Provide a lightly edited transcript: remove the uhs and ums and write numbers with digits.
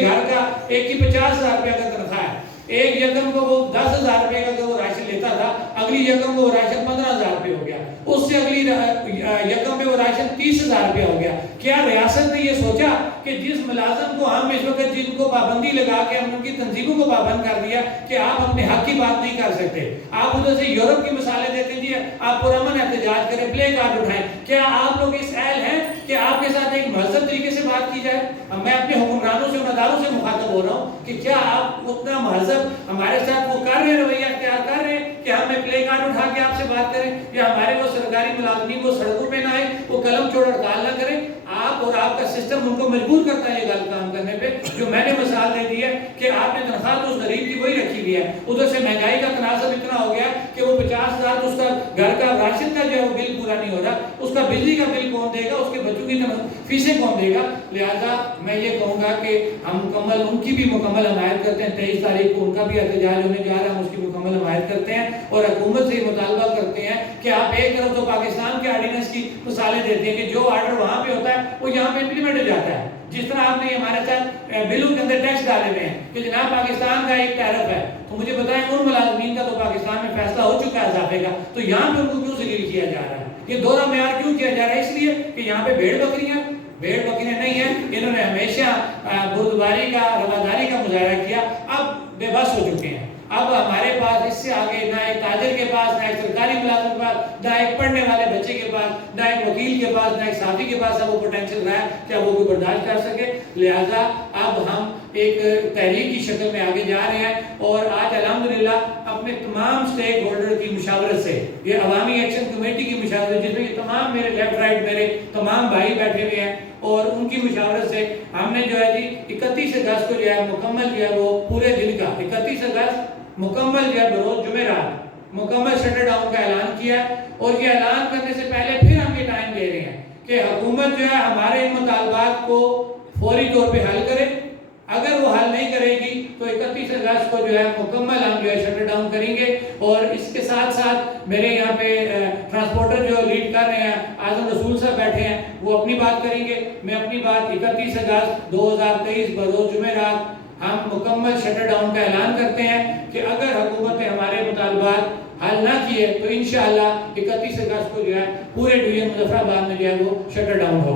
گھر کا ایک کی 50,000 روپے کا تنخواہ ہے، ایک یکم کو وہ 10,000 روپے کا وہ راشن لیتا تھا، اگلی یکم کو وہ راشن 15,000 روپے ہو گیا، اس سے اگلی یکم پہ وہ راشن 30,000 روپے ہو گیا۔ کیا ریاست نے یہ سوچا کہ جس ملازم کو ہم اس وقت جن کو پابندی لگا کے ہم ان کی تنظیموں کو پابند کر دیا کہ آپ اپنے حق کی بات نہیں کر سکتے، آپ ادھر سے یورپ کی مثالیں دیتے ہیں، جی آپ پرامن احتجاج کریں، پلے کارڈ اٹھائیں، کیا آپ لوگ اس اہل ہیں کہ آپ کے ساتھ ایک مہذب طریقے سے بات کی جائے؟ میں اپنے حکمرانوں سے اداروں سے مخاطب ہو رہا ہوں کہ کیا آپ اتنا مہذب ہمارے ساتھ وہ کر رہے ہیں، رویہ اختیار کر رہے ہیں کہ ہمیں پلے کارڈ اٹھا کے آپ سے بات کریں، یا ہمارے وہ سرکاری ملازمین وہ سڑکوں پہ نہ آئے، وہ قلم چھوڑ ہڑتال نہ کریں؟ آپ اور آپ کا سسٹم ان کو مجبور کرتا ہے یہ غلط کام کرنے پہ۔ جو میں نے مثال دے دی ہے کہ آپ نے تنخواہ تو اس غریب کی وہی رکھی ہوئی ہے، ادھر سے مہنگائی کا تناسب اتنا ہو گیا کہ وہ 50,000 اس کا گھر کا راشن کا جو ہے وہ بل پورا نہیں ہو رہا، اس کا بجلی کا بل کون دے گا، اس کے بچوں کی فیسیں کون دے گا؟ لہذا میں یہ کہوں گا کہ ہم مکمل ان کی بھی مکمل حمایت کرتے ہیں، 23 تاریخ کو ان کا بھی احتجاج ہونے جا رہا ہے، ہم اس کی مکمل حمایت کرتے ہیں اور حکومت سے یہ مطالبہ کرتے ہیں کہ آپ ایک طرف تو پاکستان کے آرڈیننس کی مثالیں دیتے ہیں کہ جو آرڈر وہاں پہ ہوتا ہے وہ یہاں پہ امپلیمنٹ ہو جاتا ہے، جس طرح آپ نے ہمارے ساتھ بلوں کے اندر ٹیکس ڈالے ہوئے ہیں کہ جناب پاکستان کا ایک ٹیرف ہے، تو مجھے بتائیں ان ملازمین کا تو پاکستان میں فیصلہ ہو چکا ہے اضافے کا، تو یہاں پہ ان کو کیوں ذلیل کیا جا رہا ہے؟ یہ دوہرا معیار کیوں کیا جا رہا ہے؟ اس لیے کہ یہاں پہ بھیڑ بکریاں نہیں ہیں، انہوں نے ہمیشہ بردباری کا رواداری کا مظاہرہ کیا، اب بے بس ہو چکے ہیں۔ اب ہمارے پاس اس سے آگے نہ ایک تاجر کے پاس، نہ ایک سرکاری ملازم کے پاس، نہ ایک پڑھنے والے بچے کے پاس، نہ ایک وکیل کے پاس، نہ ایک صحافی کے پاس اب وہ پوٹینشل رہا ہے کہ وہ کوئی برداشت کر سکے۔ لہذا اب ہم ایک تحریک کی شکل میں آگے جا رہے ہیں اور آج الحمدللہ اپنے تمام سٹیک ہولڈر کی مشاورت سے، یہ عوامی ایکشن کمیٹی کی مشاورت جس میں یہ تمام میرے لیفٹ رائٹ میرے تمام بھائی بیٹھے ہوئے ہیں، اور ان کی مشاورت سے ہم نے جو ہے جی 31 اگست کو جو ہے مکمل جو ہے وہ پورے دن کا 31 اگست مکمل جو ہے بروز جمعرات مکمل شٹر ڈاؤن کا اعلان کیا ہے، اور یہ اعلان کرنے سے پہلے پھر ہم یہ ٹائم دے رہے ہیں کہ حکومت جو ہے ہمارے ان مطالبات کو فوری طور پہ حل کرے، اگر وہ حل نہیں کرے گی تو 31 اگست کو جو ہے مکمل ہم جو ہے شٹر ڈاؤن کریں گے۔ اور اس کے ساتھ ساتھ میرے یہاں پہ ٹرانسپورٹر جو لیڈ کر رہے ہیں اعظم رسول صاحب بیٹھے ہیں، وہ اپنی بات کریں گے، میں اپنی بات 31 اگست 2023 بروز جمعرات ہم مکمل شٹر ڈاؤن کا اعلان کرتے ہیں کہ اگر حکومت نے ہمارے مطالبات حل نہ کیے تو انشاءاللہ 31 اگست کو جو ہے پورے ڈویژن مظفر آباد میں جو ہے وہ شٹر ڈاؤن ہوگا۔